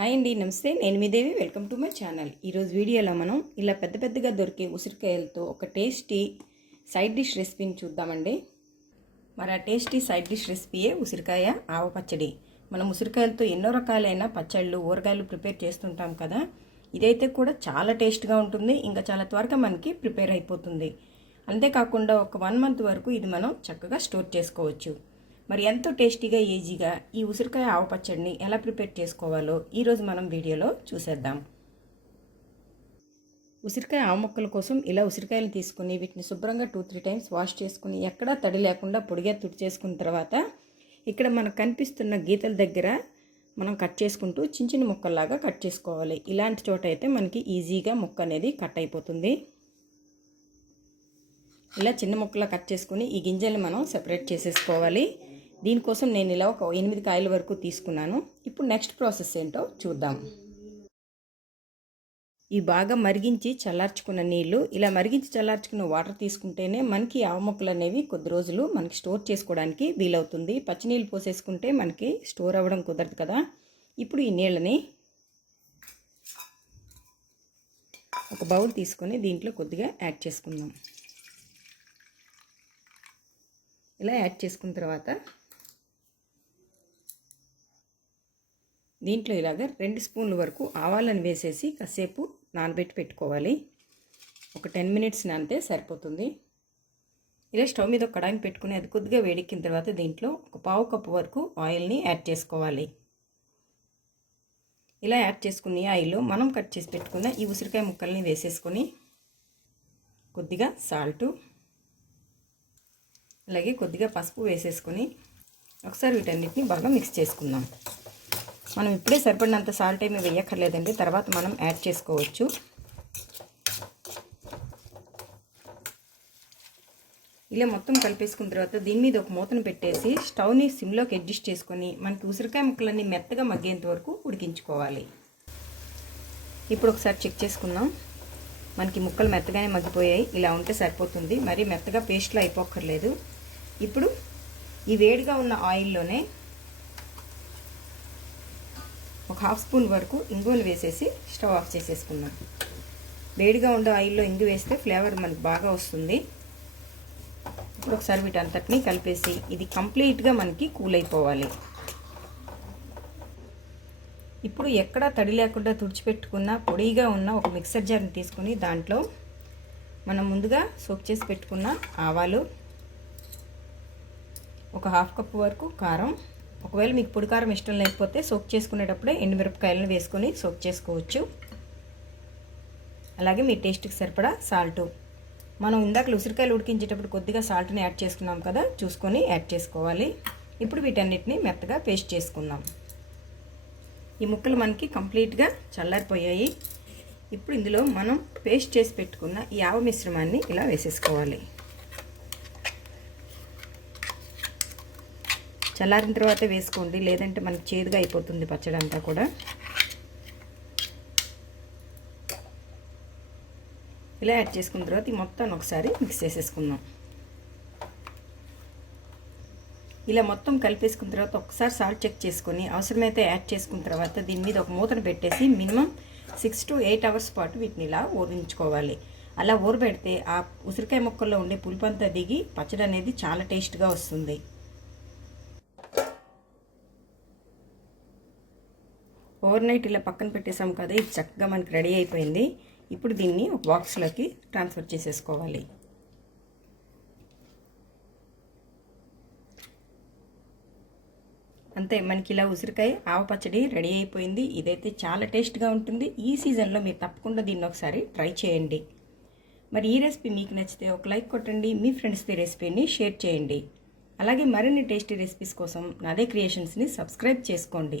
Hi అండి నమస్తే. నేను మీ Devi. Welcome to my channel. ఈరోజు వీడియోలో మనం ఇలా పెద్ద పెద్దగా దొరికే ఉసిరికాయలతో ఒక టేస్టీ సైడ్ డిష్ రెసిపీని చూద్దామండి. మరి ఆ టేస్టీ సైడ్ డిష్ రెసిపీయే ఉసిరికాయ ఆవ పచ్చడి. మనం ఉసిరికాయలతో ఎన్నో రకాలైన పచ్చళ్ళు ఊరగాయలు ప్రిపేర్ చేస్తుంటాం కదా. ఇదైతే కూడా చాలా టేస్ట్గా ఉంటుంది. ఇంకా చాలా త్వరగా మనకి ప్రిపేర్ అయిపోతుంది. అంతేకాకుండా ఒక వన్ మంత్ వరకు ఇది మనం చక్కగా స్టోర్ చేసుకోవచ్చు. మరి ఎంతో టేస్టీగా ఈజీగా ఈ ఉసిరికాయ ఆవ పచ్చడిని ఎలా ప్రిపేర్ చేసుకోవాలో ఈరోజు మనం వీడియోలో చూసేద్దాం. ఉసిరికాయ ఆవ మొక్కల కోసం ఇలా ఉసిరికాయలు తీసుకుని వీటిని శుభ్రంగా టూ త్రీ టైమ్స్ వాష్ చేసుకుని ఎక్కడా తడి లేకుండా పొడిగా తుడి చేసుకున్న తర్వాత ఇక్కడ మనకు కనిపిస్తున్న గీతల దగ్గర మనం కట్ చేసుకుంటూ చిన్న చిన్న ముక్కల్లాగా కట్ చేసుకోవాలి. ఇలాంటి చోట అయితే మనకి ఈజీగా ముక్క అనేది కట్ అయిపోతుంది. ఇలా చిన్న ముక్కలా కట్ చేసుకుని ఈ గింజల్ని మనం సెపరేట్ చేసేసుకోవాలి. దీనికోసం నేను ఇలా ఒక ఎనిమిది కాయల వరకు తీసుకున్నాను. ఇప్పుడు నెక్స్ట్ ప్రాసెస్ ఏంటో చూద్దాం. ఈ బాగా మరిగించి చల్లార్చుకున్న నీళ్ళు ఇలా మరిగించి చల్లార్చుకున్న వాటర్ తీసుకుంటేనే మనకి ఆవ మొక్కలు అనేవి కొద్ది రోజులు మనకి స్టోర్ చేసుకోవడానికి వీలవుతుంది. పచ్చినీళ్ళు పోసేసుకుంటే మనకి స్టోర్ అవ్వడం కుదరదు కదా. ఇప్పుడు ఈ నీళ్ళని ఒక బౌల్ తీసుకొని దీంట్లో కొద్దిగా యాడ్ చేసుకుందాం. ఇలా యాడ్ చేసుకున్న తర్వాత దీంట్లో ఇలాగ రెండు స్పూన్ల వరకు ఆవాలను వేసేసి కాసేపు నానబెట్టి పెట్టుకోవాలి. ఒక టెన్ మినిట్స్ నానితే సరిపోతుంది. ఇలా స్టవ్ మీద ఒక కడాయిని పెట్టుకుని అది కొద్దిగా వేడెక్కిన తర్వాత దీంట్లో ఒక పావు కప్పు వరకు ఆయిల్ని యాడ్ చేసుకోవాలి. ఇలా యాడ్ చేసుకుని ఆయిల్లో మనం కట్ చేసి పెట్టుకున్న ఈ ఉసిరికాయ ముక్కల్ని వేసేసుకొని కొద్దిగా సాల్టు అలాగే కొద్దిగా పసుపు వేసేసుకొని ఒకసారి వీటన్నిటిని బాగా మిక్స్ చేసుకుందాం. మనం ఇప్పుడే సరిపడినంత సాల్ట్ ఏమి వేయక్కర్లేదండి. తర్వాత మనం యాడ్ చేసుకోవచ్చు. ఇలా మొత్తం కలిపేసుకున్న తర్వాత దీని మీద ఒక మూతను పెట్టేసి స్టవ్ని సిమ్లోకి అడ్జస్ట్ చేసుకొని మనకి ఉసిరికాయ ముక్కలన్నీ మెత్తగా మగ్గేంత వరకు ఉడికించుకోవాలి. ఇప్పుడు ఒకసారి చెక్ చేసుకుందాం. మనకి ముక్కలు మెత్తగానే మగ్గిపోయాయి. ఇలా ఉంటే సరిపోతుంది. మరి మెత్తగా పేస్ట్లో అయిపోక్కర్లేదు. ఇప్పుడు ఈ వేడిగా ఉన్న ఆయిల్లోనే ఒక హాఫ్ స్పూన్ వరకు ఇంగువలు వేసేసి స్టవ్ ఆఫ్ చేసేసుకున్నాం వేడిగా ఉండే ఆయిల్లో ఇంగు వేస్తే ఫ్లేవర్ మనకు బాగా వస్తుంది. ఇప్పుడు ఒకసారి వీటంతటిని కలిపేసి ఇది కంప్లీట్గా మనకి కూల్ అయిపోవాలి. ఇప్పుడు ఎక్కడ తడి లేకుండా తుడిచిపెట్టుకున్న పొడిగా ఉన్న ఒక మిక్సర్ జార్ని తీసుకుని దాంట్లో మనం ముందుగా సోక్ చేసి పెట్టుకున్న ఆవాలు ఒక హాఫ్ కప్ వరకు కారం ఒకవేళ మీకు పుడికారం ఇష్టం లేకపోతే సోక్ చేసుకునేటప్పుడే ఎండుమిరపకాయలను వేసుకొని సోక్ చేసుకోవచ్చు. అలాగే మీ టేస్ట్కి సరిపడా సాల్టు. మనం ఇందాక ఉసిరికాయలు ఉడికించేటప్పుడు కొద్దిగా సాల్ట్ని యాడ్ చేసుకున్నాం కదా చూసుకొని యాడ్ చేసుకోవాలి. ఇప్పుడు వీటన్నిటిని మెత్తగా పేస్ట్ చేసుకుందాం. ఈ ముక్కలు మనకి కంప్లీట్గా చల్లారిపోయాయి. ఇప్పుడు ఇందులో మనం పేస్ట్ చేసి పెట్టుకున్న ఈ ఆవ మిశ్రమాన్ని ఇలా వేసేసుకోవాలి. చల్లారిన తర్వాత వేసుకోండి. లేదంటే మనకి చేదుగా అయిపోతుంది పచ్చడి అంతా కూడా. ఇలా యాడ్ చేసుకున్న తర్వాత ఈ మొత్తాన్ని ఒకసారి మిక్స్ చేసేసుకుందాం. ఇలా మొత్తం కలిపేసుకున్న తర్వాత ఒకసారి సాల్ట్ చెక్ చేసుకొని అవసరమైతే యాడ్ చేసుకున్న తర్వాత దీని మీద ఒక మూతను పెట్టేసి minimum six to eight hours పాటు వీటిని ఇలా ఊరించుకోవాలి. అలా ఊరబెడితే ఆ ఉసిరికాయ ముక్కల్లో ఉండే పులుపంతా దిగి పచ్చడి అనేది చాలా టేస్ట్గా వస్తుంది. ఓవర్ నైట్ ఇలా పక్కన పెట్టేసాం కదా ఇది చక్కగా మనకి రెడీ అయిపోయింది. ఇప్పుడు దీన్ని ఒక బాక్స్లోకి ట్రాన్స్ఫర్ చేసేసుకోవాలి. అంతే మనకి ఇలా ఉసిరికాయ ఆవ పచ్చడి రెడీ అయిపోయింది. ఇదైతే చాలా టేస్ట్గా ఉంటుంది. ఈ సీజన్లో మీరు తప్పకుండా దీన్ని ఒకసారి ట్రై చేయండి. మరి ఈ రెసిపీ మీకు నచ్చితే ఒక లైక్ కొట్టండి మీ ఫ్రెండ్స్ది రెసిపీని షేర్ చేయండి. అలాగే మరిన్ని టేస్టీ రెసిపీస్ కోసం నాదే క్రియేషన్స్ని సబ్స్క్రైబ్ చేసుకోండి.